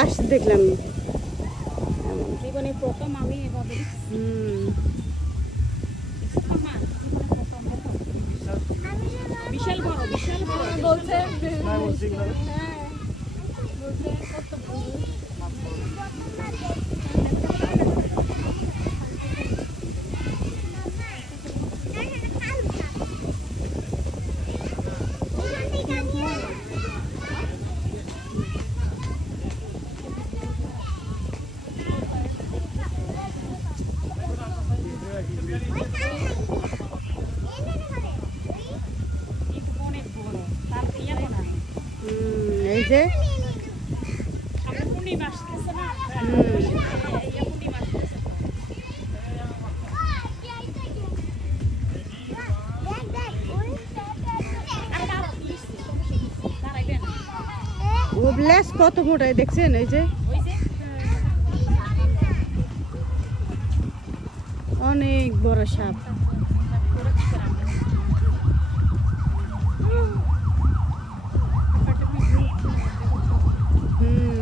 বাস দেখলাম। জীবনে প্রথম আমি এভাবে বিশাল বড় বলছে এই যে ওবলাস কত মোটাই দেখছেন, এই যে অনেক বড় সাপ।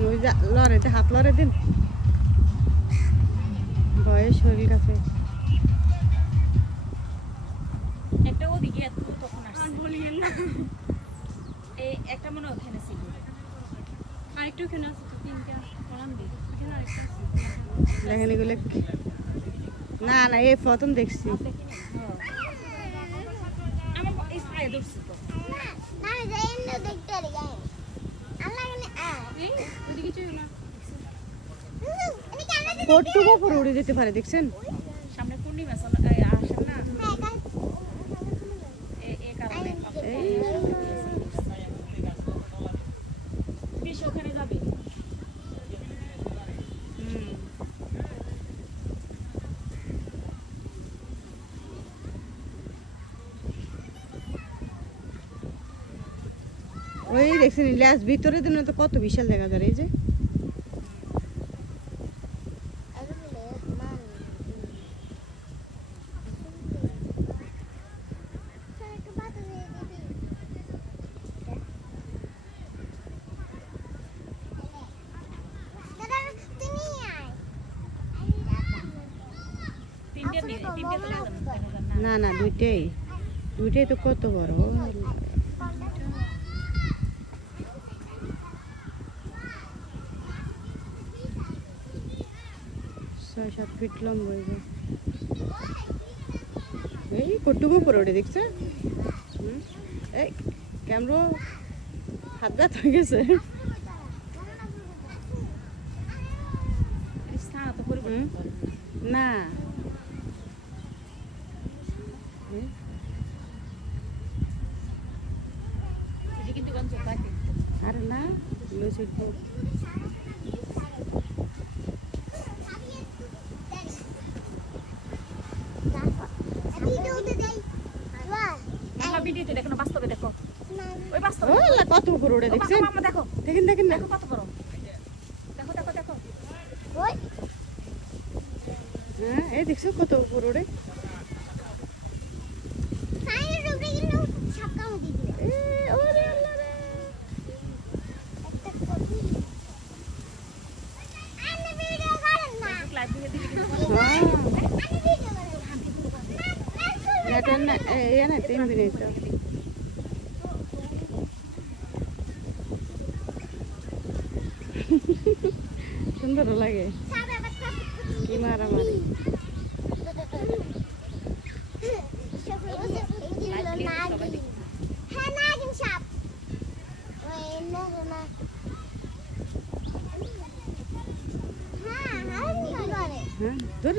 ওই যে লড়াইতে হাত লড়াই দিন, ভয়ে শরীর কাছে। একটা ওদিকে তখন একটা মনে ওখানে ছিল, আরেকটু ওখানে আছে, তিনটা কলাম দিই দেখেন এগুলো। না না, এই প্রথম দেখছি। কতটুকু উপরে উড়ে যেতে পারে দেখছেন? সামনে পূর্ণিমা আসেন না, এই কারণে বিশ ওখানে যাবে। ওই দেখছেন ল্যাস ভিতরে দিন তো কত বিশাল দেখা যায়। এই যে না না, দুইটাই তো কত বড়। 6-7 ফিট লম্বা। এই কটুকু উপরে ওঠে দেখছে। এই ক্যামেরা হাত ব্যথ হয়ে গেছে। না আরে না, কত উপরে ওঠে দেখছেন? দেখেন দেখেন না কত বড়, দেখো দেখো দেখো। হ্যাঁ, এই দেখছো কত উপরে ওঠে। সুন্দর লাগে কি মারামারি।